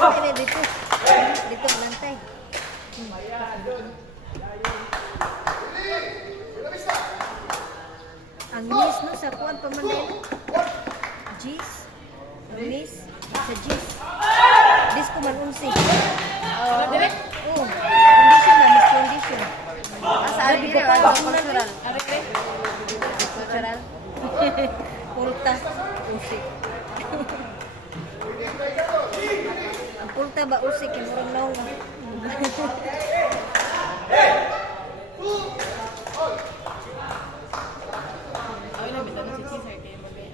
lantay dito. Dito ang lantay. Ang miss no sa kuwan pa man dahil. G's. Ang miss sa G's. Disco man unsi. Direct? Oo. Condition na, miss condition. Asa ari Sabi ko pa, cultural. Ari kay. cultural. Pulta. Usik. Ang pulta ba usik? Yung murang naong. Ay na bitan si Cesar kay magay.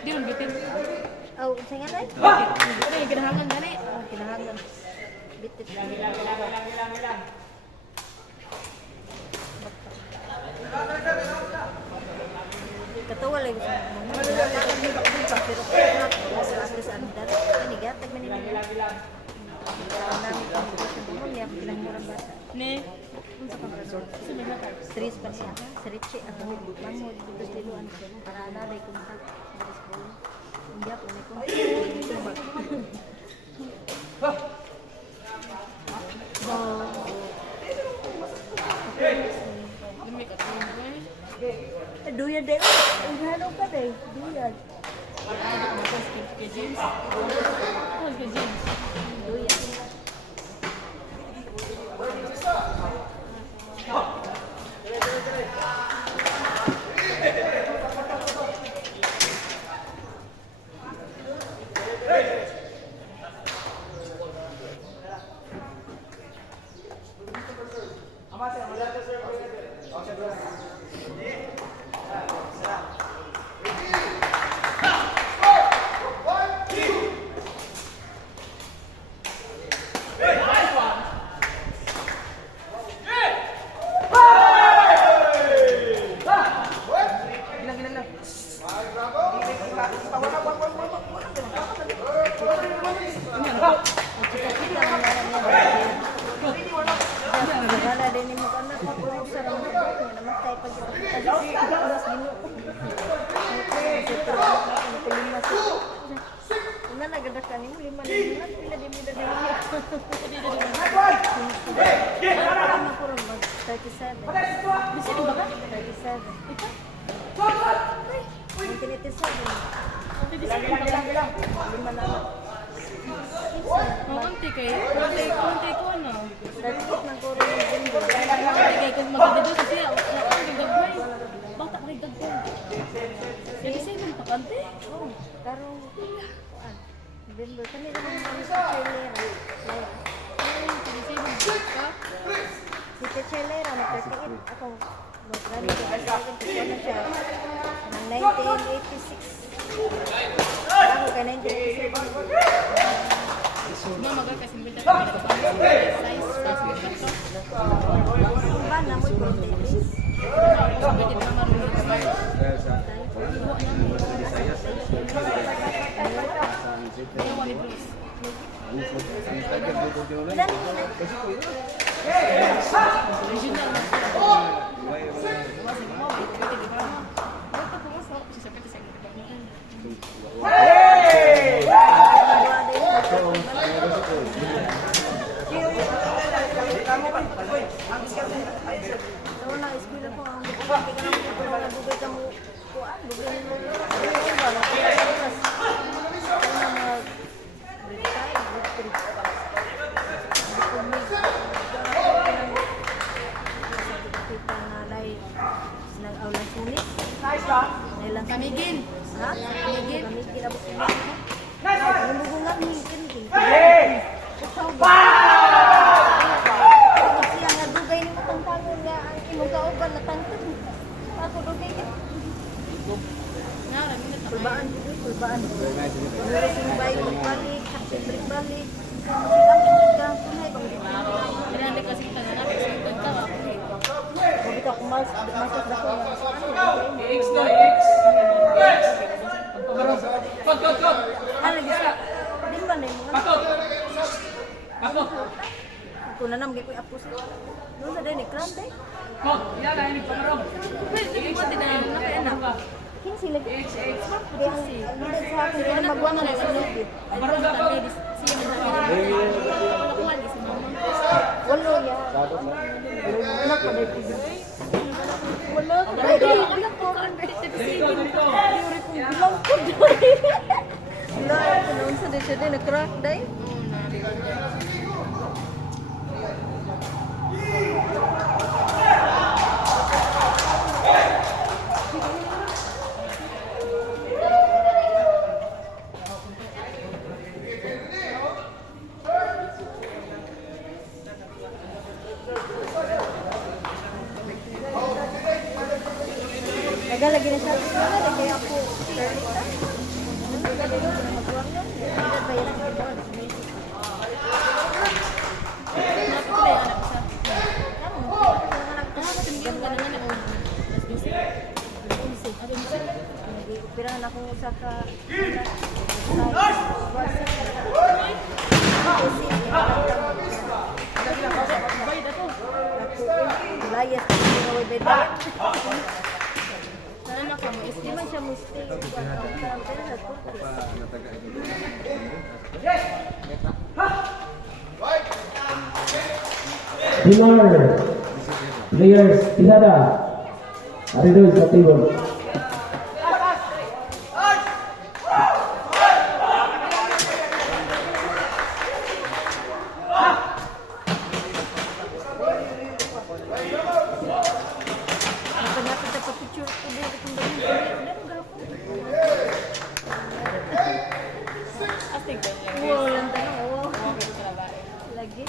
Di man bitin. Oh, saya kan? Ay ginahangan gani. Oh, kinahangan. Bitit. Katawa lagi sa mga. Pero sa andar. Ini gatag man ini. Namin ang buwan niya pinangmurang bata. Ne. Unsa pa resort? Stress pa siya. Sa Richie ako mangod dito sa Liluan para nalay kontak sa school. Hindi ako may kontak. Lumi ka tong boy. Duyan deh. Ano ka deh? Duyan. Kay James. Oh, kay James. Duyan. Wala din mo kana pa ko sa mga na namatay pag oras gino. Una nagada ka nimo 5 na pila di mo dali. Ano ko ron 37. Bisa ba ka? 37. Ito? 1987. Bilang. 5 na. Konti konti ko na. Dapat nang ko ron din. Kay kung maganda doon siya, ang gagawin. Bata kay gagawin. Kasi say man pakante. Oh, karong kuan. Bimbo kami naman kami sa Chilera. Kasi say man ka. Si Chilera nagkakit ako. Magkano ko kasi ako na siya. Nang 1986. Ako ka 1987. Mama magal kasi mbita ka sa size tas mo ka. Ba na mo ko din. Pwede na marunong ka. Kamigin. Ha? Kamigin. Kamigin abot ko. Ang bugungan ni Kinkin. Kasi ang dugay ni mo kung tangon nga ang imong kauban na tangtod. Ako dugay ka. Nara, minat ako. Kulbaan dito, kulbaan. Racing bike balik, taxi break balik. Ang kunay bang dito. Kailangan kasi kita na natin. Sugod ka ako. Bakit ako mas sa ko. X na, X. Ano gisa? Di ba na yung mga Ako. ako na naman ko apo sa. Noon sa din iklan day. Ko, yan na ini pamarong. Pwede mo ba tinanong na kaya na? Kin sila. X. Ang lidan sa akin na magwa na sa lubid. Parang kami, siya na namin. Wala ko mali si mama. Walo ya. Wala pa day tigil. Wala ko. Wala ko. Yuri kong bilang ko doy. Wala ko noon sa day siya din na-crack day. Nagalagi na siya. Wala kaya ako. Pirahan ako sa ka layas ko beda. Sana ka mo. Di man siya mistake. Winner, players, Tihada. Ada dulu sa table. Napagapit sa picture ko din itong Astig ba niya? wow, lang tanong. Oh. Lagi.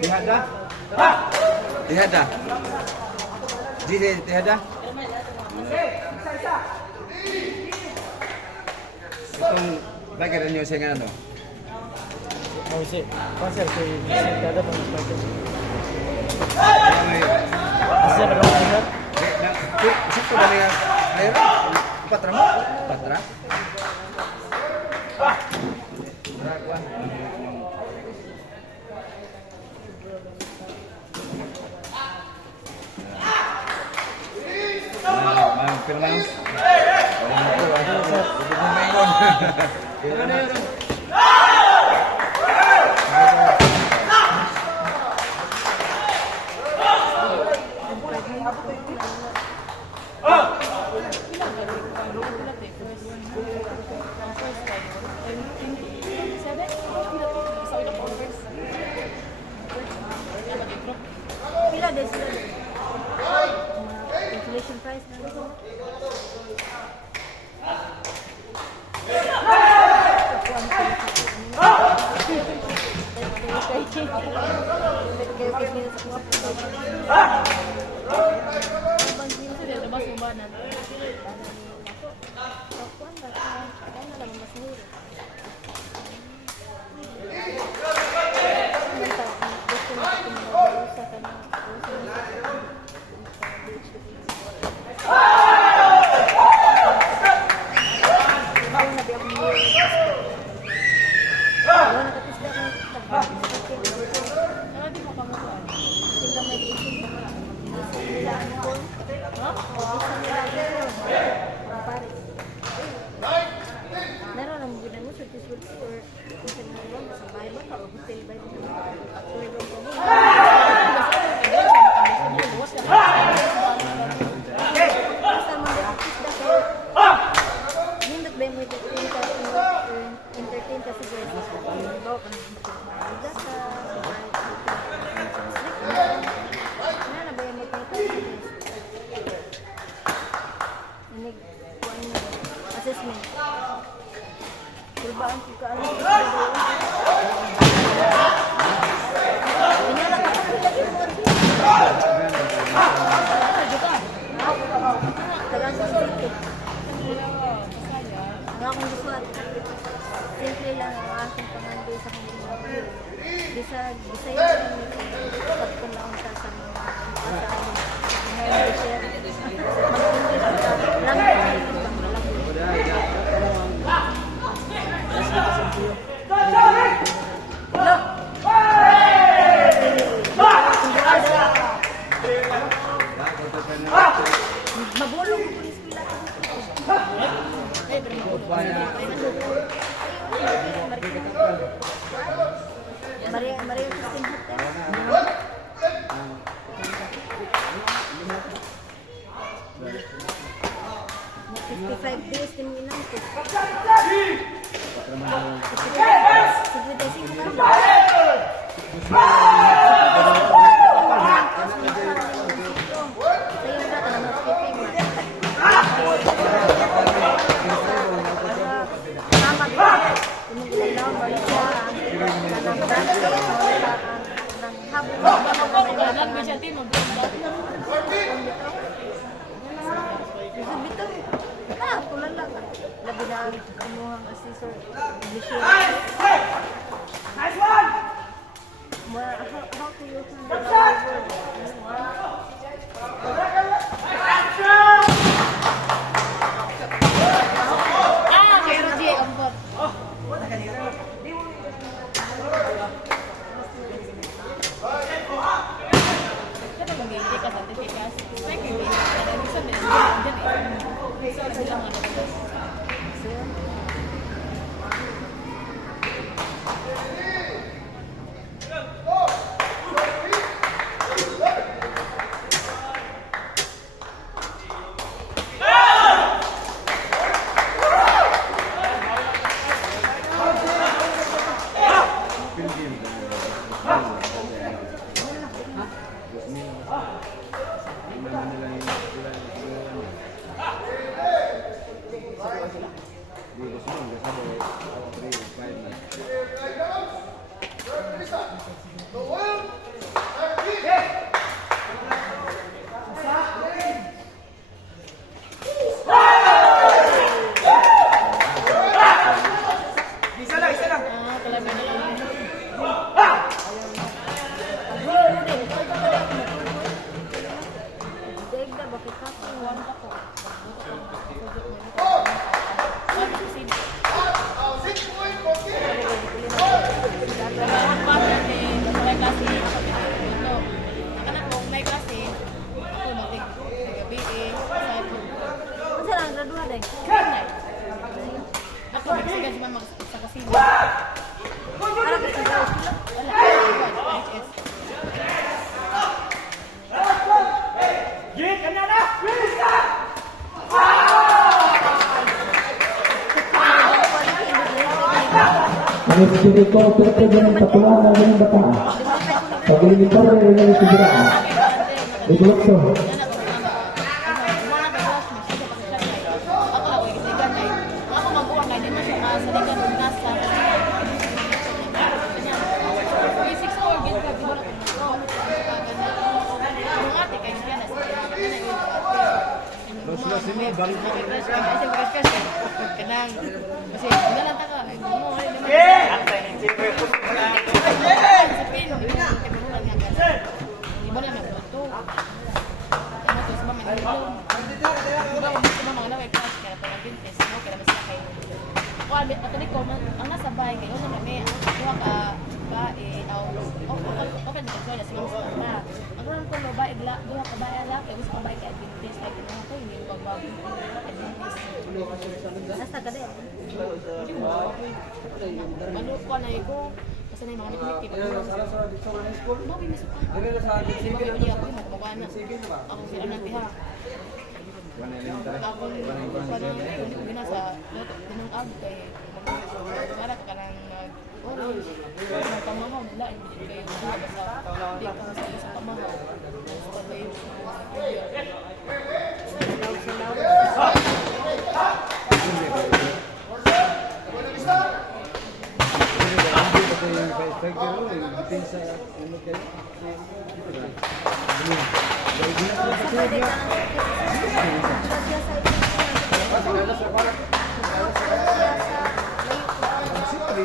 Tihada? Tihada? Di Tihada? Itong bagiran niyo sa ano? Oh, sí. Pasa que se queda con los paquetes. Así pero ya. Sakto ba niya? Ayun? Patra mo? Patra? Ragwa. Pirma. Pila din sila. Consolation prize na ito. Kuwan ko. assessment. Kulbaan ko ka ano. Pinala ka pa lagi mo. Tagang ko dito. Ang akong gusuat. Simple lang ang aking pangandoy sa kanila. Bisa yun. Pagkun lang sa mga kasama. Hindi siya. Mag-English ka. Language. Mabulong ko pulis pila. Maria Christine Hotel. 55 days din inang ko. Sige, desi mo ka. Language siya, Tim. Bitaw. Kulang lang. Labi na kumuhang assessor. English. Nice one! How to use Kay Roger, ambot. Kaya mag-hindi ka sa titikas. Kaya hindi. Kaya sabihin, dyan eh. So, bilang ano. Ang espiritu operativo ng patulang ng mga bata. Paglilipar rin ng siguraan. Igulokso. Kenang, kasi dalan ta ka. Ang nasa bahay kayo na kami, duha ka bae, open na kayo sa mga na. Ang ron ko no bae, duha ka bae laki, gusto ka bae kay Adventist, like ano ko, hindi magbago Adventist. Nasa ka din. Ano ko na ko, kasi na yung mga nakikita. Mabi masuka. Kasi mabi niya ako, magmukha na. Ako sila nantiha. Ako, parang hindi na sa dinang ag kay para ka nang orange. Ang pamahaw nila, hindi kayo hindi ka sa pamahaw. Sa pamahaw. Sabay ka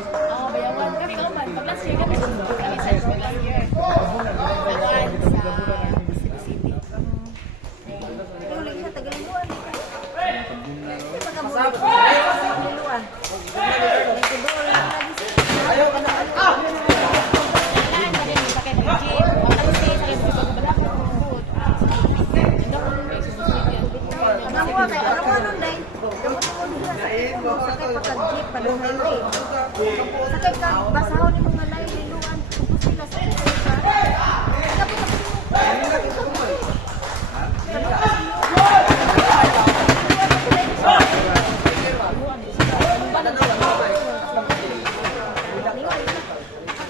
Oo, bayawan. Kami ka naman. Pag last year kami, kami sa last year. Nagawaan sa Cebu City. Uling siya, Tagaliluan. Tagaliluan. Ayaw ka na. Kailangan na rin sa Kevin Jeep. O tapos kayo sa Kevin Jeep. Ba't ako food? Hindi ako kay Cebu City. Ang mga kay ano ka nun, Day? Gamot-gamot sila sa ito. Sakay pa kag-jeep, panuhay. Sakay ka, basahon ni mga layo, liluan. Tapos sila sa ito.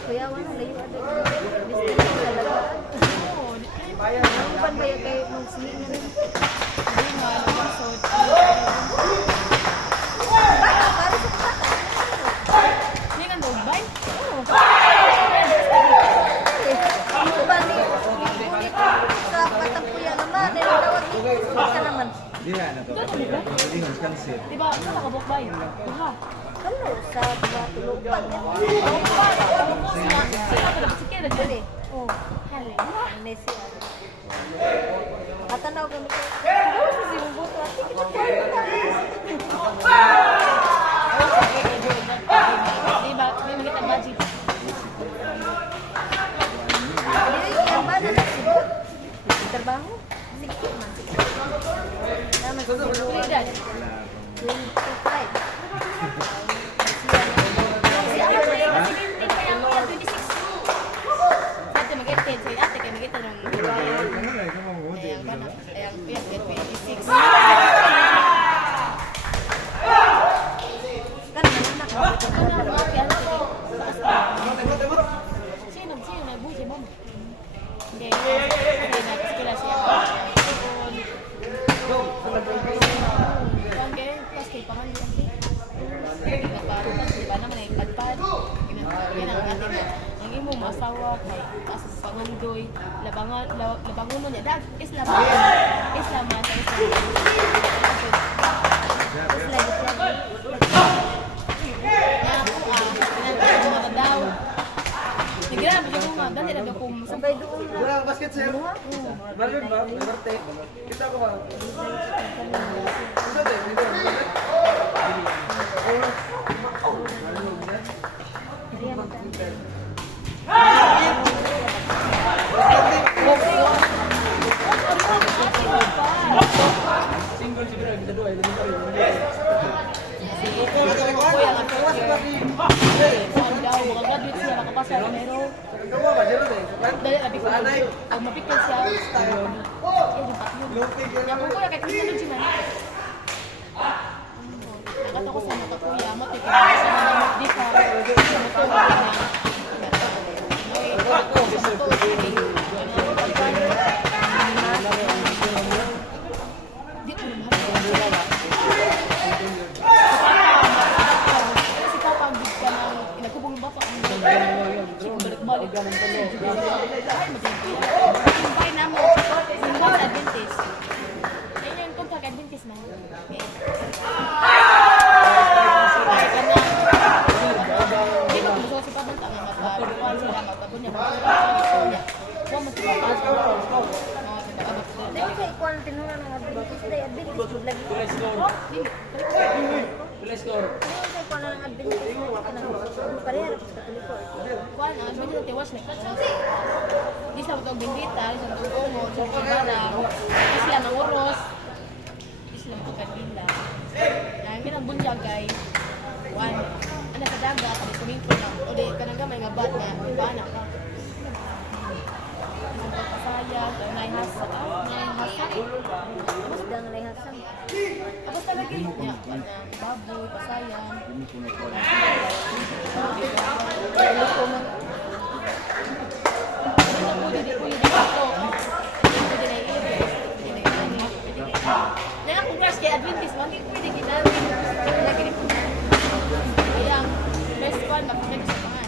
Kuya, wala layo. Ang ban ba yung kayo mag-singin na rin? Hindi nga, nagpasod. Hindi nga Dubai? Oo. Ba ni sa patang kuya naman, nilawag ka naman. Di na to. Hindi mo cancel. Diba, ano nakabok ba yun? Diba? Kalo sa mga tulupan. Sige na dyan. Dali. Oh, hali. Messi. Katanaw kami ko. Oh, si Bubuto. Diba, may makita budget. Dili yan ba na Cebu? Trabaho? Sige man. Naman sa Cebu. Ano yung dad? 25. Si ako na yung kasi pa yung 26. Ate mag-18. Si ate kayo mag-18 ng Ayang 26. Sino nagbuhay si mama? Hindi. Hindi nag-skila siya. Ang ganyan, pas kay pangalan siya. Nagparutas, di ba naman ay padpad. Yan ang atin mo. Ang imo masawa kay asa sa pangunggoy. Labangon mo niya. Dag, islaman. Islaman sa Nagrabe ko nga, dali na ko Sabay doon na. Wala basket sir. Balon ba? Barte. Kita ko ba? Isa din, dito. Single siguro, kita dua. Kuya nga po siya. Saan daw, mga graduate siya, makapasa pero Kamu ba jero din? dali abi ko. Ang mapikon siya. Siya yung pakyo. Kaya kung kuya, kahit hindi siya man. Nakata ko sa mga kuya, matikin sa mga di ka. Sa motor na di ko naman. Kasi kapag di ka na inagkubong ba pa ang balik-balik. Simbay na mo. Simbay sa Adventist. Ayun yung kung pag-Adventist man. Okay. Simbay ka na. Hindi mo gusto si Pabang tanga magparuan sila magpabunya. Huwag mo sila pasok. Dili kay ikuan tinunan ng Adventist Day. Adventist food lagi. Let's go. Dili kay ikuan ng Adventist. Pareha sa Katoliko. Kuan ang sabi sa tiwas na katsas. Di sa utog bendita, di sa utog umo, di sa utog barang, di sila manguros, di sila magkakabila. Ang ginagbunyag kay, kuan, anak sa daga, kami kumingko lang, o di kanang gamay nga bat na, ibana ka. Isang pagpasaya, naihasa, Mas dang rehasan. Tapos talaga niya, baboy, pasayan. Katoliko man. Hindi ko ako. Hindi na i-ibig. Hindi na i-ibig. Yan ang crush kay Adventist, wag yung pwede ginagin. Lagi rin po. Kaya, best friend, mapagay sa pangan.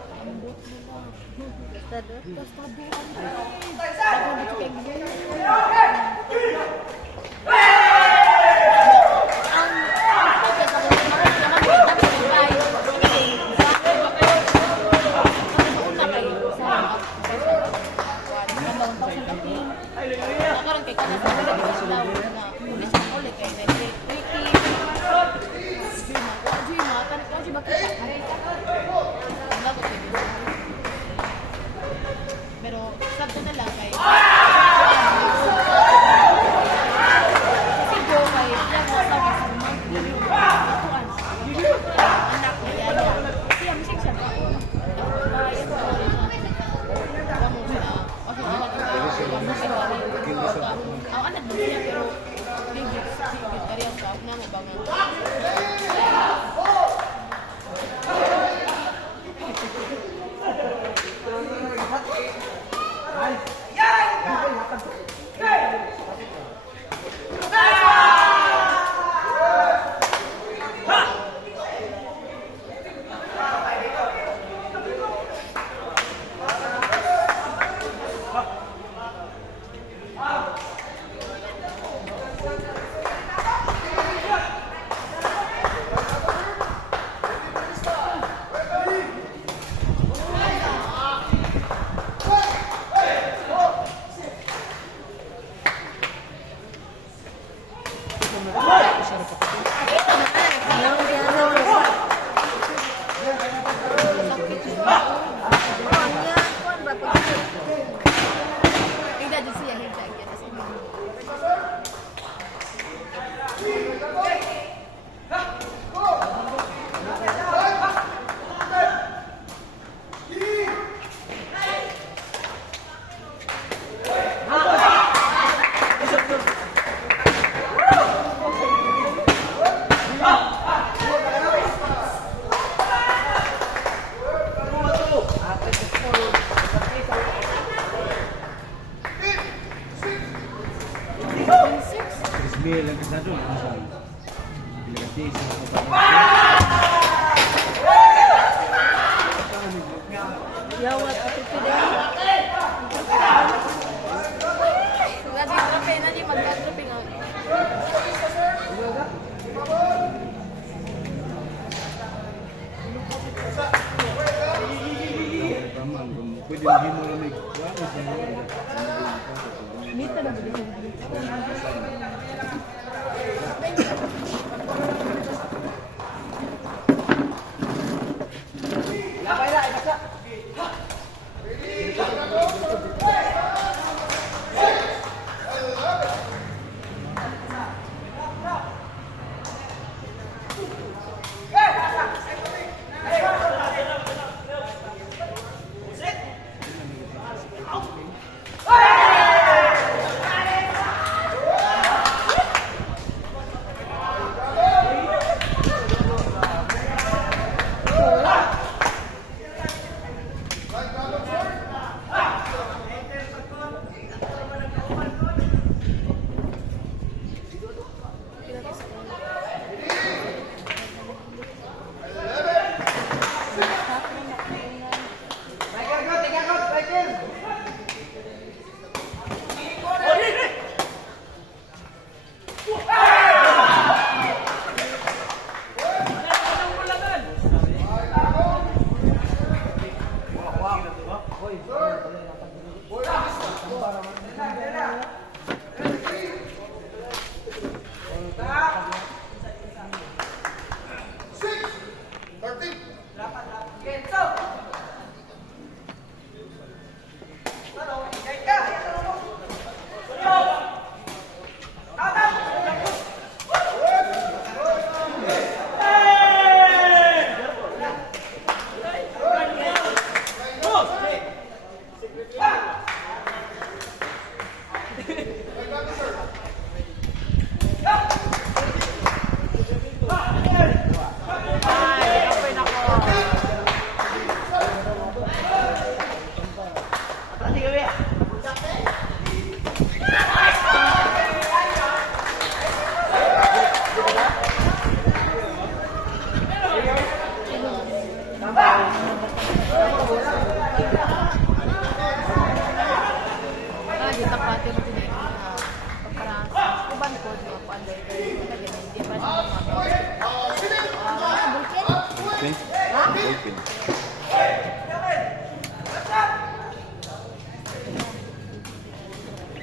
ambot nila. Basta doon. Basta buwan ko. Tapos dito kay Gino. Pero sabto na lang kay kasi go kay yan mo sa kasama anak niya siya misik siya ba bayan ko anak mo siya pero bigit area sa na mo bang Ismail ang kasado na siya. Delegasi sa Yawat at ipide. Lagi trape na di magtrape nga. Paman, kung pwede mo mo lang wala sa Mita na ba dito? Kita pati mo din para uban ko di pa anday hindi pa Ballpen? Ballpen.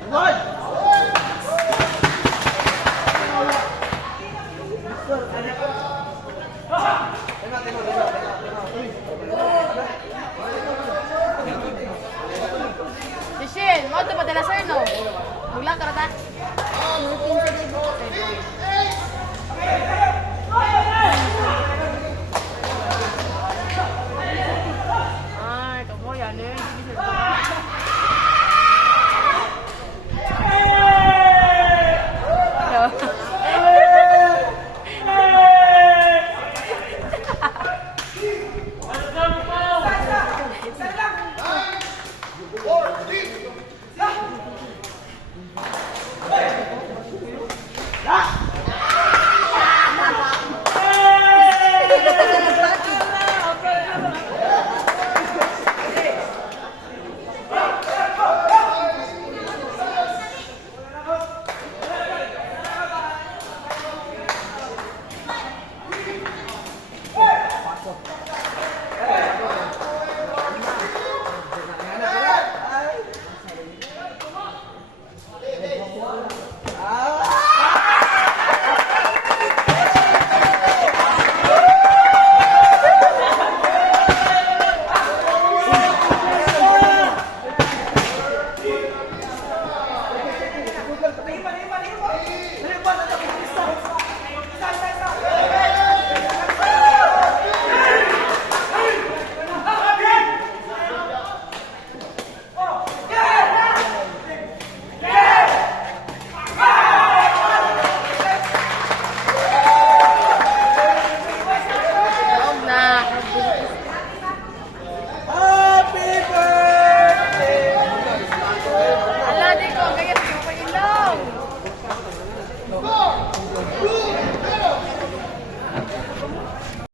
Lord!